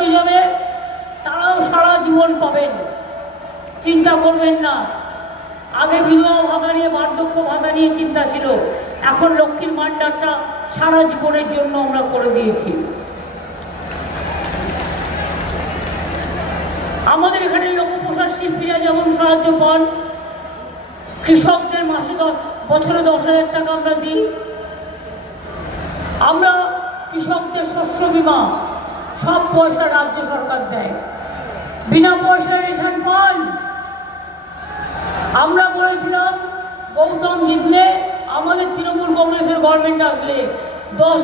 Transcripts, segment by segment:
হয়ে যাবে, তারাও সারা জীবন পাবেন। চিন্তা করবেন না। আগে বিধবা ভাতা নিয়ে, বার্ধক্য ভাতা নিয়ে চিন্তা ছিল, এখন লক্ষ্মীর ভাণ্ডারটা সারা জীবনের জন্য আমরা করে দিয়েছি। আমাদের এখানে লোকপ্রশাসন শিল্পীরা যেমন সাহায্য পান, কৃষকদের মাসে বছরে 10,000 টাকা আমরা দিই। আমরা কৃষকদের শস্য বীমা সব পয়সা রাজ্য সরকার দেয়, বিনা পয়সায় রেশন পান। আমরা বলেছিলাম গৌতম জিতলে, আমাদের তৃণমূল কংগ্রেসের গভর্নমেন্ট আসলে 10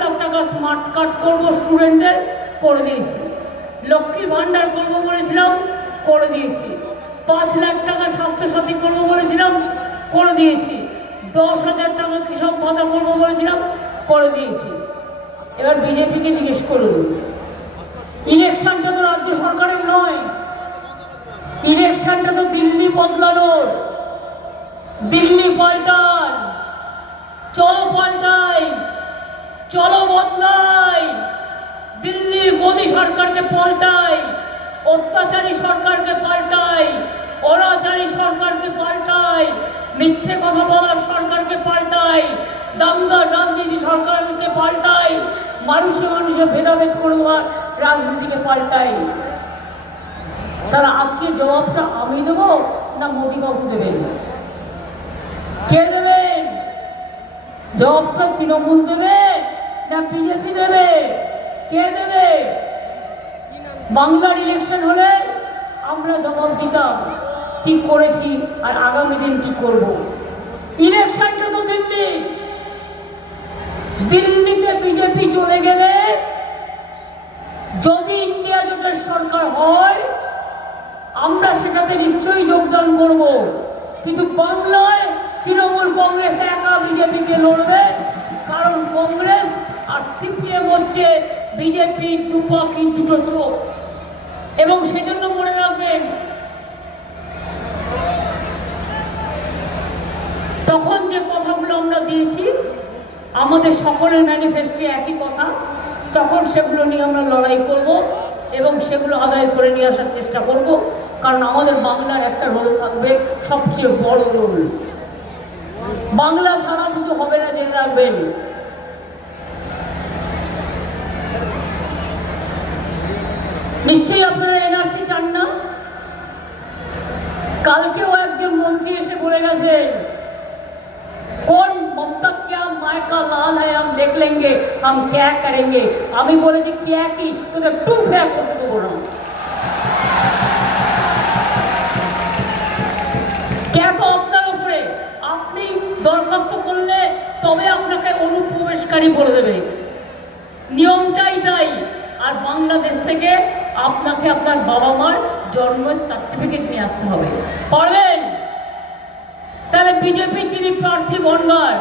লাখ টাকা স্মার্ট কার্ড করবো স্টুডেন্টদের, করে দিয়েছি। লক্ষ্মীর ভাণ্ডার করবো বলেছিলাম, করে দিয়েছি। 5 লাখ টাকা স্বাস্থ্যসাথী করবো বলেছিলাম, করে দিয়েছি। 10,000 টাকা কৃষক ভাতা করবো বলেছিলাম, করে দিয়েছি। এবার বিজেপিকে জিজ্ঞেস করুন, ইলেকশনটা তো রাজ্য সরকারের নয়, ইলেকশনটা তো দিল্লি বদলানোর। দিল্লি পাল্টান, চলো পাল্টাই, চলো বদলাই, দিল্লি মোদী সরকারকে পাল্টাই, অত্যাচারী সরকারকে পাল্টাই, অনাচারী সরকারকে পাল্টাই, মিথ্যে কথা বলার সরকারকে পাল্টাই, দাঙ্গা রাজনীতি সরকারকে পাল্টাই, মানুষে মানুষে ভেদাভেদ করবার রাজনীতিকে পাল্টাই। তারা আজকে জবাবটা আমি দেব না মোদীবাবু দেবেন? কে দেবেন জবাবটা? তৃণমূল দেবে না বিজেপি দেবে? কে দেবে? বাংলার ইলেকশন হলে আমরা জবাব দিতাম, ঠিক করেছি, আর আগামী দিন কি করব। ইলেকশনটা তো দিল্লি, দিল্লিতে বিজেপি চলে গেলে যদি ইন্ডিয়া জোটের সরকার হয় আমরা সেটাতে নিশ্চয়ই যোগদান করব, কিন্তু বাংলায় তৃণমূল কংগ্রেস একা বিজেপিকে লড়বে, কারণ কংগ্রেস আর সিপিএম হচ্ছে বিজেপির দুপাকি, দুটো চোখ। এবং সেজন্য মনে রাখবেন, তখন যে কথাগুলো আমরা দিয়েছি আমাদের সকলের ম্যানিফেস্টো একই কথা, তখন সেগুলো নিয়ে আমরা লড়াই করব এবং সেগুলো আদায় করে নিয়ে আসার চেষ্টা করব। কারণ আমাদের বাংলার একটা রোল থাকবে, সবচেয়ে বড় রোল। বাংলা ছাড়া কিছু হবে না, জেনে রাখবেন। নিশ্চয়ই আপনারা এনআরসি চান না? কালকেও একজন মন্ত্রী এসে বলে গেছেন, কোন মমতা क्या मायका लाल है हम देख लेंगे हम क्या करेंगे। আমি বলেছি क्या কি, তোদের টু ফ্যাক করতে দেবো না। क्या তো আপনার উপরে, আপনি দরখাস্ত করলে তবে আপনাকে অনুপ্রবেশকারী বলে দেবে, নিয়মটাই তাই। আর বাংলাদেশ থেকে আপনাকে আপনার বাবা মার জন্মের সার্টিফিকেট নিয়ে আসতে হবে। পারবেন? তাহলে বিজেপি যিনি প্রার্থী বনগার,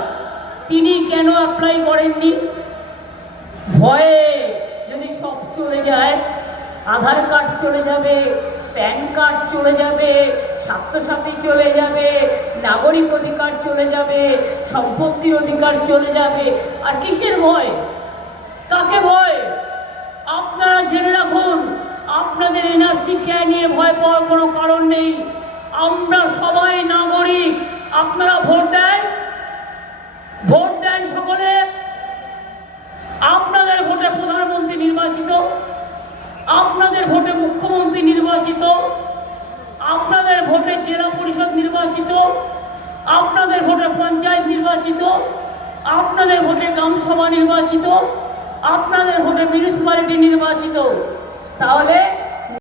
তিনি কেন অ্যাপ্লাই করেননি? ভয়ে যদি সব চলে যায়, আধার কার্ড চলে যাবে, প্যান কার্ড চলে যাবে, স্বাস্থ্যসাথী চলে যাবে, নাগরিক অধিকার চলে যাবে, সম্পত্তির অধিকার চলে যাবে, আর কিসের ভয়? কাকে ভয়? আপনারা জেনে রাখুন, আপনাদের এনআরসি কে নিয়ে ভয় পাওয়ার কোনো কারণ নেই। আমরা সবাই নাগরিক। আপনারা ভোট দেন, ভোট দেন সকলে। আপনাদের ভোটে প্রধানমন্ত্রী নির্বাচিত, আপনাদের ভোটে মুখ্যমন্ত্রী নির্বাচিত, আপনাদের ভোটে জেলা পরিষদ নির্বাচিত, আপনাদের ভোটে পঞ্চায়েত নির্বাচিত, আপনাদের ভোটে গ্রামসভা নির্বাচিত, আপনাদের ভোটে মিউনিসিপ্যালিটি নির্বাচিত। তাহলে